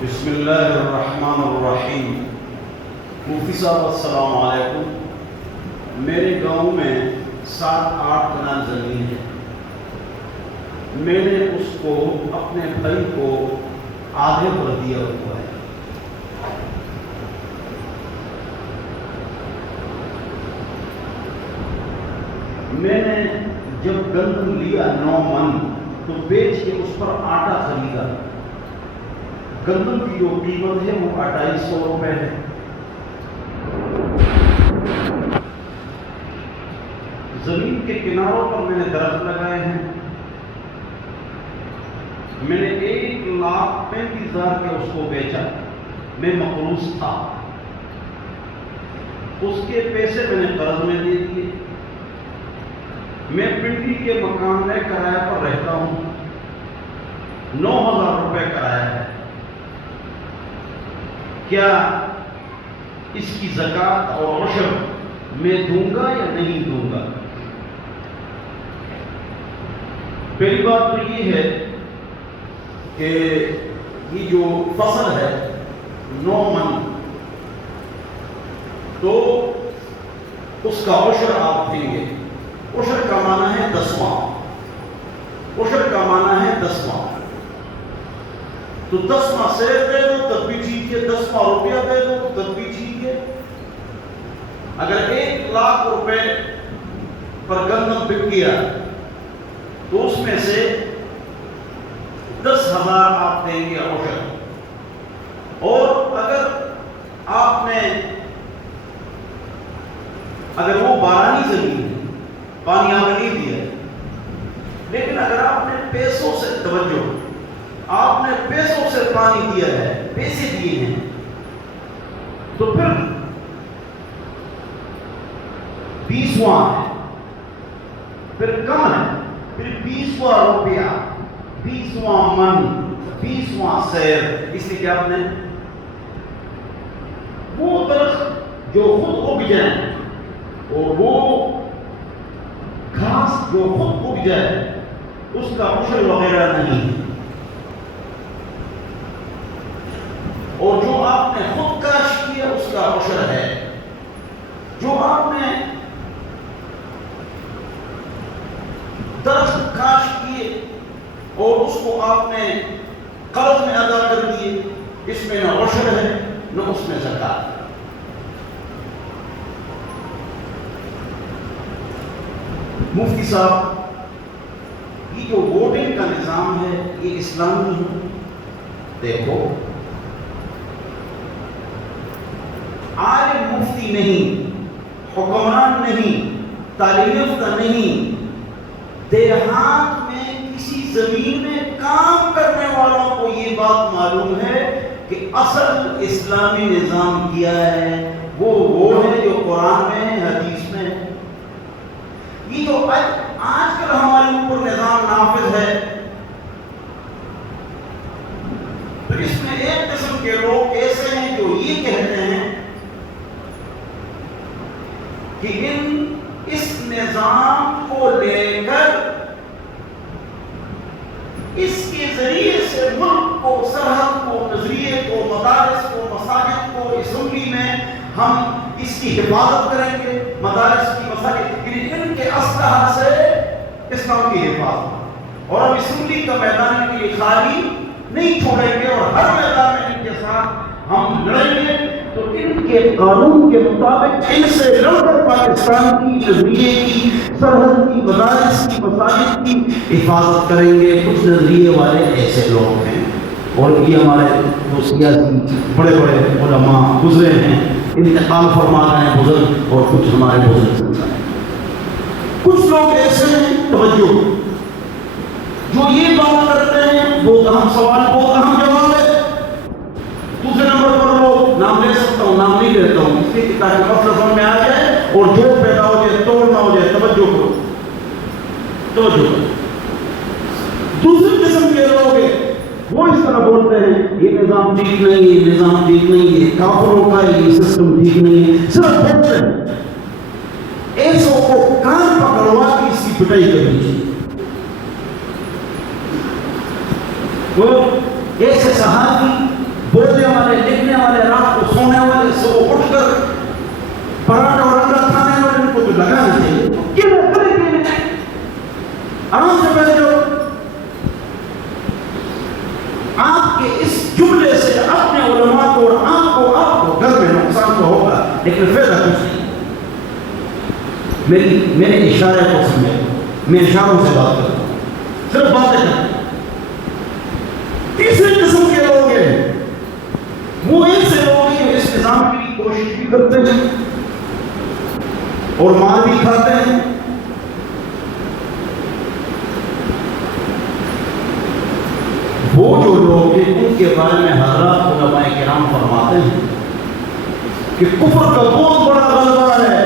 بسم اللہ الرحمن الرحیم۔ مفتی صاحب السلام علیکم۔ میرے گاؤں میں 7-8 کنال زمین ہے۔ میں نے اس کو اپنے بھائی کو آگے پر دیا ہوا ہے۔ میں نے جب گندم لیا 9 من تو بیچ کے اس پر آٹا خریدا۔ گندم کی جو قیمت ہے وہ 2800 روپے ہے۔ زمین کے کناروں پر میں نے درخت لگائے ہیں۔ میں نے 1,35,000 کے اس کو بیچا۔ میں مقروض تھا، اس کے پیسے میں نے قرض میں دے دیے۔ میں پنڈی کے مکان میں کرایہ پر رہتا ہوں، 9,000 روپے کرایہ ہے۔ کیا اس کی زکوٰۃ اور عشر میں دوں گا یا نہیں دوں گا؟ پہلی بات تو یہ ہے کہ یہ جو فصل ہے 9 من، تو اس کا عشر آپ دیں گے۔ عشر کا معنی ہے 10واں۔ عشر کا معنی ہے 10واں۔ تو 10واں سے دے دو تب بھی ٹھیک ہے، 10واں روپیہ دے دو تب بھی ٹھیک ہے۔ اگر 1,00,000 روپے پر گندم بک گیا تو اس میں سے 10,000 آپ دیں گے عشر۔ اور اگر وہ بارانی زمین ہے، پانی آپ نے نہیں دیا، لیکن اگر آپ نے پیسوں سے توجہ، آپ نے پیسوں سے پانی دیا ہے، پیسے دیے ہیں، تو پھر 20واں ہے، پھر کم ہے، پھر 20واں روپیہ، 20واں من، 20واں سیر۔ اس لیے کہ آپ نے وہ درخت جو خود اگ جائے اور وہ گھاس جو خود اگ جائے اس کا عشر وغیرہ نہیں ہے، اور جو آپ نے خود کاشت کیا اس کا عشر ہے۔ جو آپ نے درخت کاشت کیے اور اس کو آپ نے قرض میں ادا کر دیے، اس میں نہ عشر ہے نہ اس میں زکوٰۃ ہے۔ مفتی صاحب، یہ جو ووٹنگ کا نظام ہے یہ اسلامی ہے؟ دیکھو، عالم مفتی نہیں، حکمران نہیں، تعلیم یافتہ نہیں، دیہات میں کسی زمین میں کام کرنے والوں کو یہ بات معلوم ہے کہ اصل اسلامی نظام کیا ہے، وہ ہے جو قرآن میں ہے، حدیث میں ہے۔ یہ جو آج کل ہمارے اوپر نظام نافذ ہے، تو اس میں ایک قسم کے لوگ ایسے ہیں جو یہ کہتے ہیں کہ اس نظام کو لے کر اس کے ذریعے سے ملک کو، سرحد کو، نظریے کو، مدارس کو، مساجد کو، اسمبلی میں ہم اس کی حفاظت کریں گے، مدارس کی، مساجد، ان کے اسلحہ سے اسلام کی حفاظت، اور ہم اسمبلی کا میدان کے لیے خالی نہیں چھوڑیں گے، اور ہر میدان میں ان کے ساتھ ہم لڑیں گے۔ تو ان کے قانون کے مطابق ان سے لڑ کر پاکستان کی، نظریے کی، سرحد کی، مدارس کی، مساجد کی حفاظت کریں گے۔ کچھ نظریے والے ایسے لوگ ہیں، اور یہ ہمارے جو سیاسی بڑے بڑے علماء گزرے ہیں، انتقال فرما رہے ہیں بزرگ، اور کچھ ہمارے بزرگ سنسا ہیں۔ کچھ لوگ ایسے ہیں، توجہ، جو یہ بات کرتے ہیں، بہت اہم سوال، بہت اہم جواب ہے۔ دوسرے نمبر پر لوگ، نام لے سکتا ہوں، نام نہیں لیتا ہوں، اس لیے تاکہ مسئلہ سمجھ میں آ جائے اور جوڑ پیدا ہو جائے، توڑ نہ ہو جائے۔ توجہ کرو، توجہ کرو۔ دوسری قسم کے لوگ ہیں، وہ اس طرح بولتے ہیں، یہ نظام ٹھیک نہیں ہے، یہ نظام ٹھیک نہیں ہے، کافروں کا یہ سسٹم ٹھیک نہیں ہے، صرف بولتے ہیں۔ ایسوں کو کان پکڑوا کے اس کی پٹائی کرنی چاہیے۔ تو ایسے صحابی آپ کے اس جملے سے اپنے علماء کو اور آپ کو گھر میں نقصان تو ہوگا لیکن فائدہ کچھ نہیں. میرے اشارے کو سمجھے, میں اشاروں سے بات کرتا ہوں, صرف باتیں کرتا ہوں. تیسرے قسم کے لوگ ہیں وہ ایسے لوگ ہیں اس نظام کی کوشش بھی کرتے ہیں اور مال بھی کھاتے ہیں. وہ جو لوگ ہیں ان کے بارے میں حضرات علماء کرام فرماتے ہیں کہ کفر کا بہت بڑا غلبہ ہے.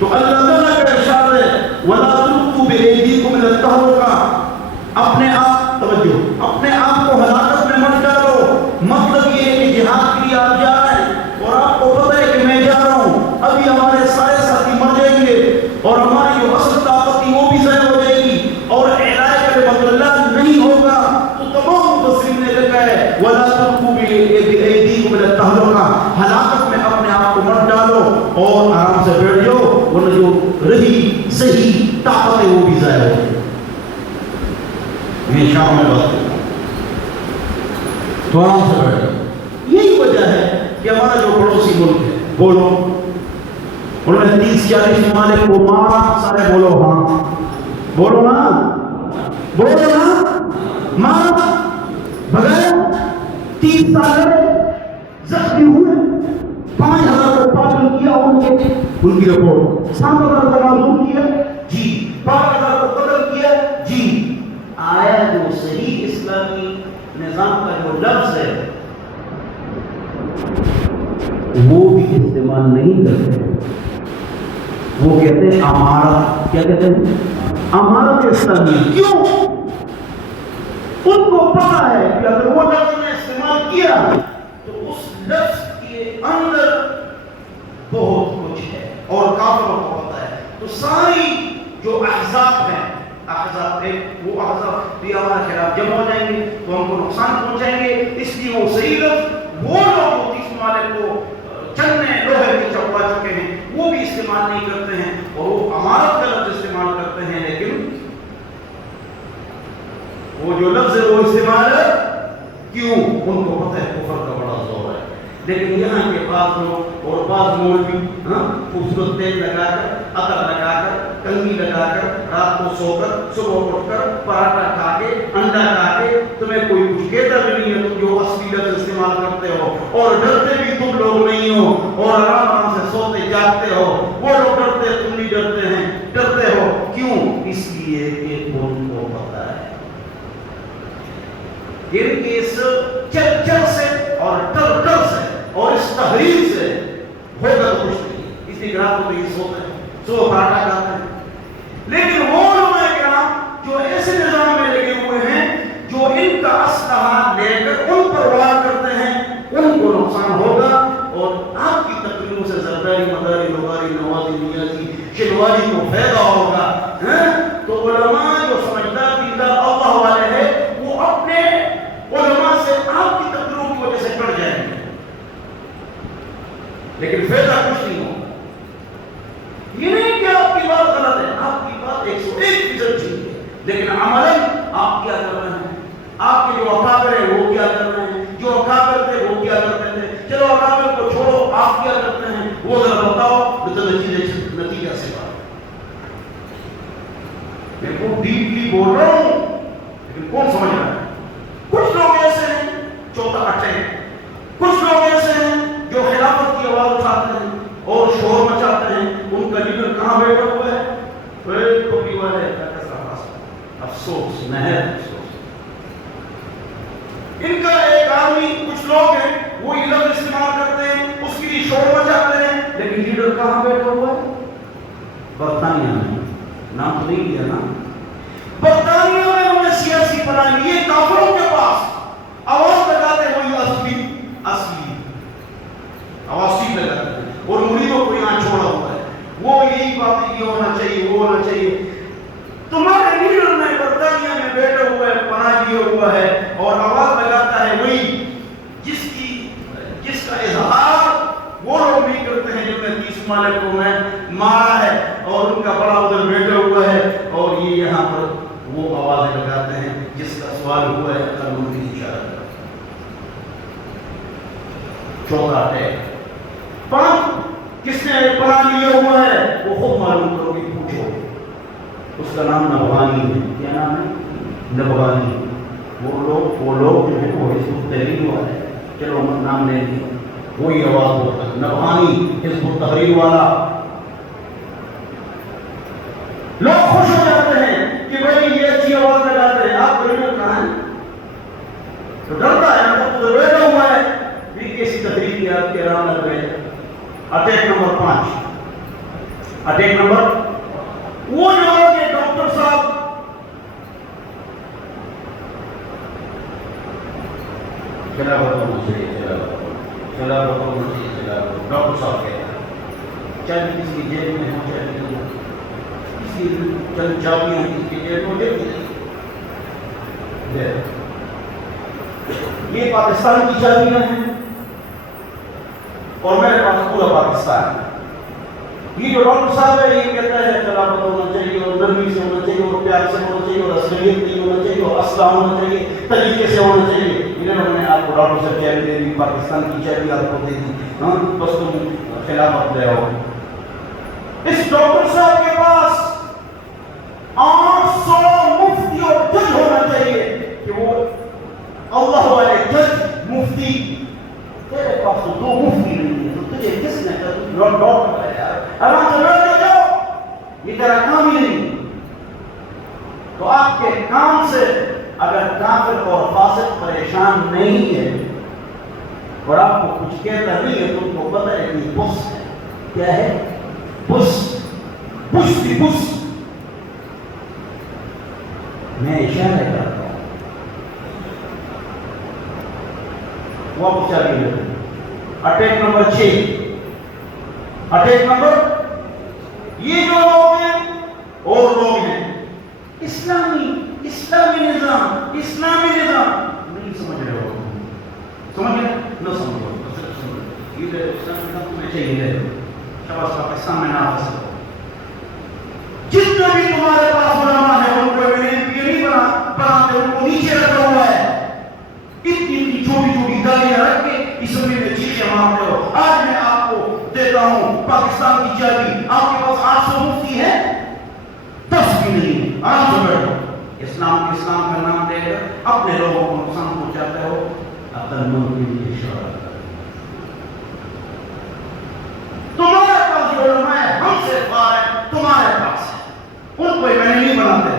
تو اللہ تعالیٰ کا ارشاد ہے وَلَا تُلْقُوا بِأَيْدِيكُمْ إِلَى التَّهْلُكَةِ, اپنے آپ توجہ اپنے آپ کو ہلاکت میں مت ڈالو. مطلب یہ ہے کہ جہاد کے لیے آپ جا رہے ہیں اور آپ کو پتہ ہے کہ میں جا رہا ہوں, ابھی ہمارے سارے ساتھی مر جائیں گے اور ہماری جو اصل طاقت تھی وہ بھی ضائع ہو جائے گی اور اعلان کلمۃ اللہ نہیں ہوگا. تو تمام مفسرین نے لکھا ہے وَلَا تُلْقُوا بِأَيْدِيكُمْ إِلَى التَّهْلُكَةِ, ہلاکت میں اپنے آپ کو مت ڈالو اور آرام سے بیٹھ جاؤ ورنہ جو رہی صحیح طاقت ہے وہ بھی ضائع ہو جائے. میں شام میں بات کرتا ہوں تو آرام سے بیٹھ جاؤ. یہی وجہ ہے کہ ہمارا جو پڑوسی ملک ہے, بولو انہوں نے 30-40 ممالک کو مارا, سارے بولو ہاں, بولو نا, بولو نا, مارا, بھگایا, 30 سال زخمی ہوئے, 5,000 کو پاگل کیا, ان کی رپورٹ 7,000 کو معذور کیا جی, 12,000 کو قتل کیا جی. آیا جو صحیح اسلامی نظام کا جو لفظ ہے وہ بھی استعمال نہیں کرتے. وہ کہتے ہیں امارت. کیا کہتے ہیں؟ امارت اسلامی. کیوں؟ ان کو پتا ہے کہ اگر وہ لفظ نے استعمال کیا تو اس لفظ کے اندر بہت کچھ ہے اور کافروں کو پتا ہے. تو ساری جو احزاب ہیں, احزاب ہے وہ احزاب بھی ہمارے خلاف جمع ہو جائیں گے تو ہم کو نقصان پہنچائیں گے. اس لیے وہ صحیح لفظ وہ لوگ 30 ممالک کو چند لوہے کی چپا چکے ہیں وہ بھی استعمال نہیں کرتے ہیں اور وہ امارت کا لفظ استعمال کرتے ہیں. لیکن وہ جو لفظ ہے وہ استعمال کیوں؟ ان کو پتہ ہے کفر کا بڑا زور ہے. لیکن یہاں کے بعض لوگ اور بعض مولوی خوبصورت تیل لگا کر, عطر لگا کر, کنگھی لگا کر, رات کو سو کر صبح اٹھ کر پراٹھا کھا کے انڈا کھا کے تمہیں کوئی کچھ کہتا بھی نہیں ہے, تم جو اصلی لفظ استعمال کرتے ہو اور ڈرتے بھی تم لوگ نہیں ہو اور آرام سے سوتے جاگتے ہو. وہ لوگ ڈرتے, تم نہیں ڈرتے ہیں, ڈرتے ہو کیوں؟ اس لیے کہ ان کو پتا ہے ان کے اس چل سے اور ٹر سے اور اس تحریر سے ہوگا کچھ نہیں. اس لیے رات کو نہیں سوتے ہیں, صبح پراٹھا کھاتے ہیں. لیکن وہ علماء کرام جو ایسے نظام میں لگے ہوئے ہیں جو ان کا اسلحہ لے کر ان پر وار کرتے ہیں, ان کو نقصان ہوگا. اور آپ کی تقریروں سے زرداری, مداری, لغاری, نوازی, نیازی, شنواری کو فائدہ ہوگا. تو علماء جو سمجھدار دیندار اللہ والے ہیں وہ اپنے علماء سے آپ کی تقریروں کی وجہ سے کٹ جائیں گے لیکن فائدہ کچھ نہیں ہوگا. یہ نہیں کہ آپ کی بات غلط ہے, آپ کی بات 101% ٹھیک ہے, لیکن عملاً آپ کیا کر رہے ہیں؟ آپ کے جو اکابر ہیں وہ کیا کر رہے ہیں؟ جو اکابر تھے وہ کیا کرتے تھے؟ چلو اکابر کو چھوڑو, آپ کیا کرتے ہیں وہ ذرا بتاؤ تو نتیجہ سے بات. میں کو ڈیپلی بول رہا ہوں لیکن کون سمجھ رہا ہے؟ کچھ لوگ ایسے ہیں چوتھا اٹھے ہیں, کچھ لوگ ایسے ہیں جو خلافت کی آواز اٹھاتے ہیں اور شور مچاتے ہیں. ان کا لیڈر کہاں بیٹھا ہوا ہے؟ ٹوپی والے افسوس, محض افسوس. ان کا ایک آدمی, کچھ لوگ ہیں وہ لفظ استعمال کرتے ہیں, اس کے لیے شور مچاتے ہیں, لیکن لیڈر کہاں بیٹھا ہوا ہے؟ برطانیہ میں. نام تو نہیں لیا نا. برطانیہ میں انہوں نے سیاسی پناہ لی. یہ کافروں کے پاس آواز لگاتے ہیں وہی اصلی آواز ٹھیک لگاتے ہیں اور مریدوں کو یہاں چھوڑا ہوا ہے. وہ یہی بات ہے یہ ہونا چاہیے, وہ ہونا چاہیے. تمہارے لیڈر میں برطانیہ میں بیٹھا ہوا ہے, پناہ لیا ہوا ہے اور آواز لگاتا ہے وہی جس کا اظہار وہ لوگ نہیں کرتے ہیں جنہوں نے 30 ممالک کو میں مارا ہے اور ان کا بڑا ادھر بیٹھا ہوا ہے اور یہ یہاں پر وہ آوازیں لگاتے ہیں جس کا کا منفی اشارہ کرتا. چوتھا اٹیک. 5 کس نے پناہ لیا ہوا ہے وہ خود معلوم کرو گے, پوچھو. اس کا نام نبہانی ہے. کیا نام ہے؟ نبہانی. وہ لوگ جو ہیں وہ حزب التحریر والے, چلو نام لے لیں, وہی آواز ہوتا ہے نبہانی حزب التحریر والا. لوگ خوش ہو جاتے ہیں کہ بھائی یہ اچھی آواز لگاتے ہیں. آپ ریڈیو کہاں ہیں؟ تو ڈرتا ہے, مطلب تو بیٹھا ہوا ہے بھی کیسی تقریر کی آپ کے رام لگ رہے ہیں. Attack number 5. اٹیک نمبر وہ جو کہ ڈاکٹر صاحب چلا بتاؤں چاہیے, چلا بتاؤں چاہیے, ڈاکٹر صاحب کہتے ہیں چاہے کسی کی جیب میں ہو, چاہے کسی چند چابیاں کسی کی جیب میں دے. یہ پاکستان کی چابیاں ہیں اور میرے پاس پورا پاکستان ہے. یہ جو ڈاکٹر صاحب ہے یہ کہتا ہے خلافت ہونا چاہیے اور نرمی سے ہونا چاہیے اور پیار سے ہونا چاہیے اور اصلیت نہیں ہونا چاہیے اور اسلحہ ہونا چاہیے, طریقے سے ہونا چاہیے. انہوں نے آپ کو ڈاکٹر صاحب چابی دے دی, پاکستان کی چابی آپ کو دے دی, ہاں بس تم خلافت لے آؤ. اس ڈاکٹر صاحب کے پاس 800 مفتی اور جج ہونا چاہیے کہ وہ اللہ والے جج مفتی. تیرے پاس تو 2 مفتی نہیں ہے, تو تجھے کس نے کہا تو ڈاکٹر ہے یار, آرام سے بیٹھ جاؤ, یہ تیرا کام ہی نہیں. تو آپ کے کام سے اگر کافر اور فاسق پریشان نہیں ہے اور آپ کو کچھ کہتا نہیں ہے تو ان کو پتہ ہے کہ بس ہے. کیا ہے؟ بس. بس کی بس. میں اشارہ کرتا ہوں. واپس چلیے. Attack number 6. اٹیک نمبر, یہ جو لوگ ہیں اور لوگ ہیں اسلامی نظام نہیں سمجھ رہے ہو. سمجھ رہے نہ سمجھو, یہ اسلامی نظام تمہیں چاہیے شباز پاکستان میں نہ آ سکو. جتنے بھی تمہارے پاس علماء ہیں ان کو نہیں بناتے, ان کو نیچے رکھا ہوا ہے. اتنی چھوٹی گالیاں رکھ کے اسمبلی میں چیخیں مارتے ہو. آج میں آپ کو دیتا ہوں پاکستان کی چابی. آپ کے پاس 800 مفتی ہیں, 10 بھی نہیں. آرام سے بیٹھو. اسلام کا نام دے کر اپنے لوگوں کو نقصان پہنچاتے ہو. عقل مند کے لیے اشارہ کرتے. تمہارے پاس جو علماء ہے ہم سے فارغ تمہارے پاس ہے, ان کو میں نہیں بناتے.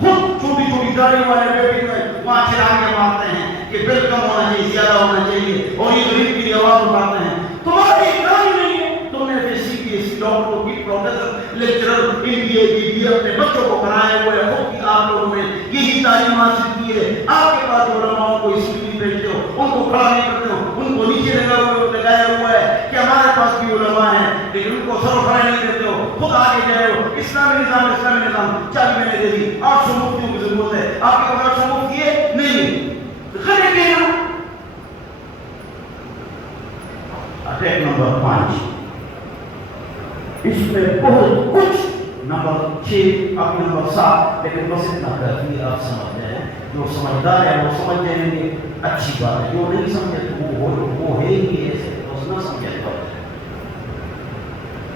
خود چھوٹی گاڑی والے بیٹے میں وہاں چراغیں مارتے ہیں کہ بل کم ہونا چاہیے, زیادہ ہونا چاہیے, اور یہ غریب کی آواز اٹھاتے ہیں. تمہاری کام نہیں ہے. تم نے CBSE ڈاکٹر کی پروفیسر لیکچرر MBA BBA اپنے بچوں کو پڑھائے ہوئے, خود کی آپ لوگوں نے یہی تعلیم حاصل کی ہے. آپ کے پاس جو علماء کو اسکول بھیجتے ہو ان کو کھڑا نہیں کرتے ہو, ان کو نیچے لگایا ہوا ہے کہ ہمارے پاس بھی علماء ہیں لیکن ان کو سر کھڑا نہیں کرتے ہو. خود آگے جائے ہو. اسلامی نظام چابی میں نے دے دی. 800 مفتیوں کی ضرورت ہے. آپ کے پاس 800 مفتی ہے نہیں. غریب ہے نا. اٹیک نمبر 5 اس میں بہت کچھ. نمبر 6 اب نمبر 7 لیکن بس اتنا کافی آپ سمجھتے ہیں. جو سمجھدار ہے وہ سمجھ جائیں گے, اچھی بات ہے. جو نہیں سمجھے تو وہ